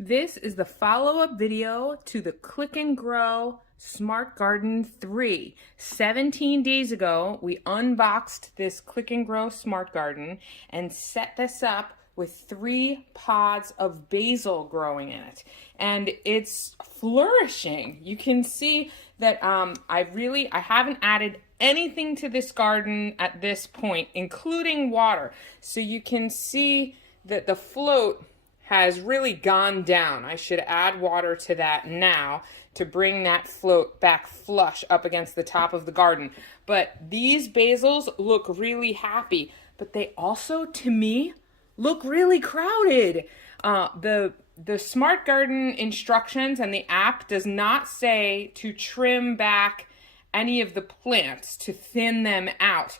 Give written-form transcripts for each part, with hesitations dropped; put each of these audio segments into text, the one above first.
This is the follow-up video to the Click and Grow Smart Garden 3. 17 days ago, we unboxed this Click and Grow Smart Garden and set this up with 3 pods of basil growing in it. And it's flourishing. You can see that I haven't added anything to this garden at this point, including water. So you can see that the float has really gone down. I should add water to that now to bring that float back flush up against the top of the garden. But these basils look really happy, but they also, to me, look really crowded. The Smart Garden instructions and the app does not say to trim back any of the plants, to thin them out,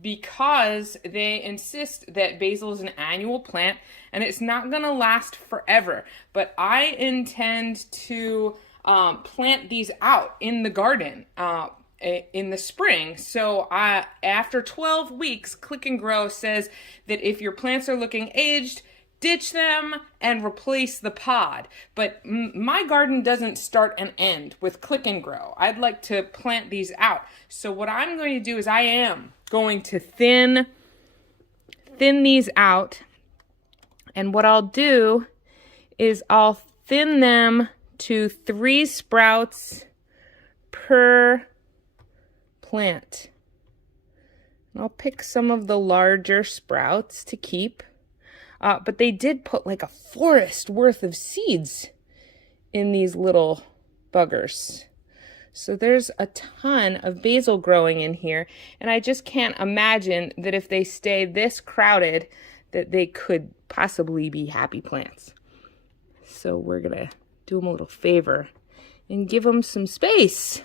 because they insist that basil is an annual plant and it's not going to last forever. But I intend to plant these out in the garden in the spring. So after 12 weeks, Click and Grow says that if your plants are looking aged, ditch them and replace the pod. But my garden doesn't start and end with Click and Grow. I'd like to plant these out. So what I'm going to do is I am going to thin these out. And what I'll do is I'll thin them to 3 sprouts per plant. And I'll pick some of the larger sprouts to keep. But they did put like a forest worth of seeds in these little buggers. So there's a ton of basil growing in here. And I just can't imagine that if they stay this crowded, that they could possibly be happy plants. So we're going to do them a little favor and give them some space.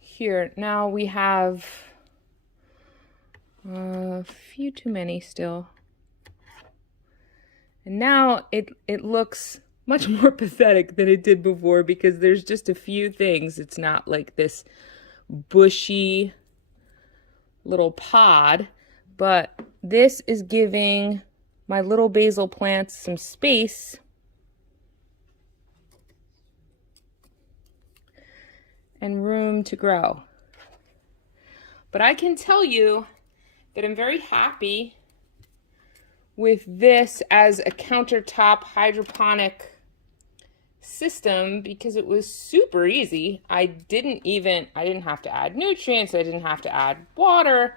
Here, now we have a few too many still. And now it looks much more pathetic than it did before because there's just a few things. It's not like this bushy little pod, but this is giving my little basil plants some space and room to grow. But I can tell you that I'm very happy with this as a countertop hydroponic system because it was super easy. I didn't have to add nutrients. I didn't have to add water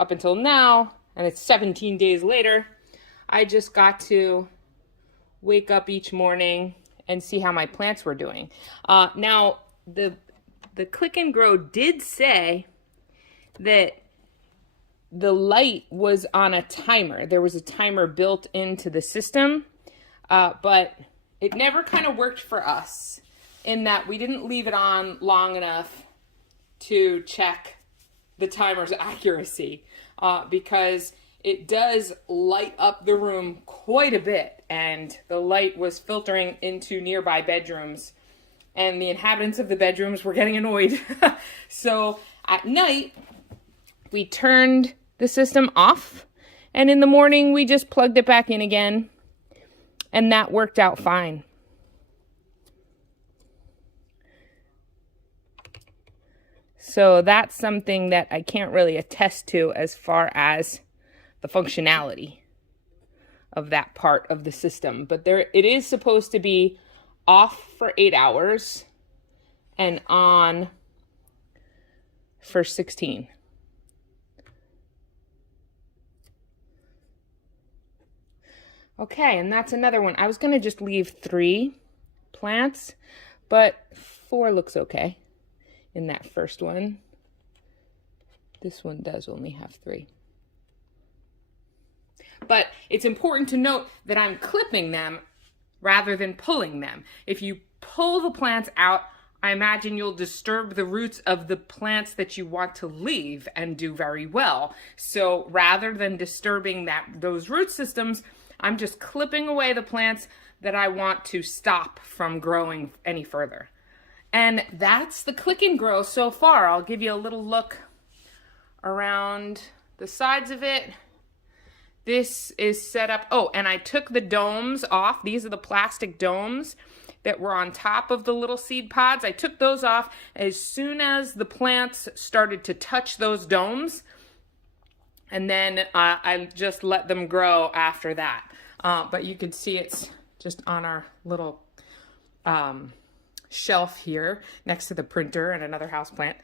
up until now, and it's 17 days later. I just got to wake up each morning and see how my plants were doing. Now, the Click and Grow did say that the light was on a timer. There was a timer built into the system, but it never kind of worked for us in that we didn't leave it on long enough to check the timer's accuracy, because it does light up the room quite a bit, and the light was filtering into nearby bedrooms, and the inhabitants of the bedrooms were getting annoyed. So at night, we turned the system off, and in the morning we just plugged it back in again, and that worked out fine. So that's something that I can't really attest to as far as the functionality of that part of the system, but it is supposed to be off for 8 hours and on for 16. Okay, and that's another one. I was going to just leave 3 plants, but 4 looks okay in that first one. This one does only have 3. But it's important to note that I'm clipping them rather than pulling them. If you pull the plants out, I imagine you'll disturb the roots of the plants that you want to leave and do very well. So rather than disturbing those root systems, I'm just clipping away the plants that I want to stop from growing any further. And that's the Click and Grow so far. I'll give you a little look around the sides of it. this is set up. Oh, and I took the domes off. These are the plastic domes that were on top of the little seed pods. I took those off as soon as the plants started to touch those domes. And then I just let them grow after that. But you can see it's just on our little shelf here next to the printer and another houseplant.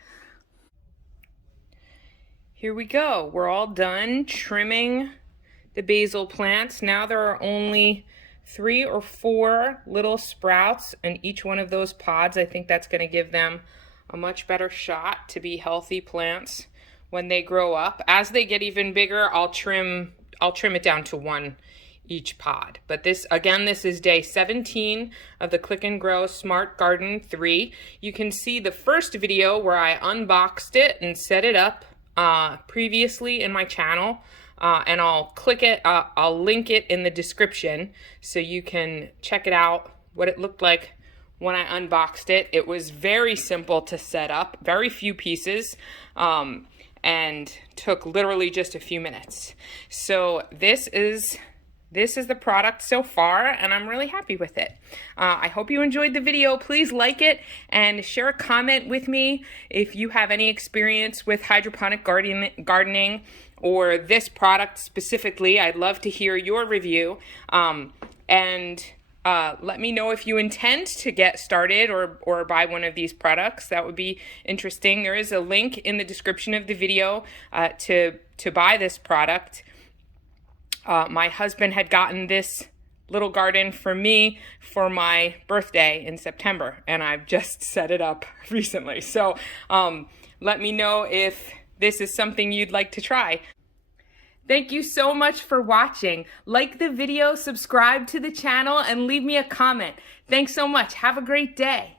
Here we go. We're all done trimming the basil plants. Now there are only 3 or 4 little sprouts in each one of those pods. I think that's going to give them a much better shot to be healthy plants when they grow up. As they get even bigger, I'll trim it down to 1 each pod. But this, again, this is day 17 of the Click and Grow Smart Garden 3. You can see the first video where I unboxed it and set it up previously in my channel. And I'll link it in the description so you can check it out, what it looked like when I unboxed it. It was very simple to set up, very few pieces, and took literally just a few minutes. So this is the product so far, and I'm really happy with it. I hope you enjoyed the video. Please like it and share a comment with me if you have any experience with hydroponic gardening or this product specifically. I'd love to hear your review. And let me know if you intend to get started or buy one of these products. That would be interesting. There is a link in the description of the video to buy this product. My husband had gotten this little garden for me for my birthday in September, and I've just set it up recently. So let me know if this is something you'd like to try. Thank you so much for watching. Like the video, subscribe to the channel, and leave me a comment. Thanks so much. Have a great day.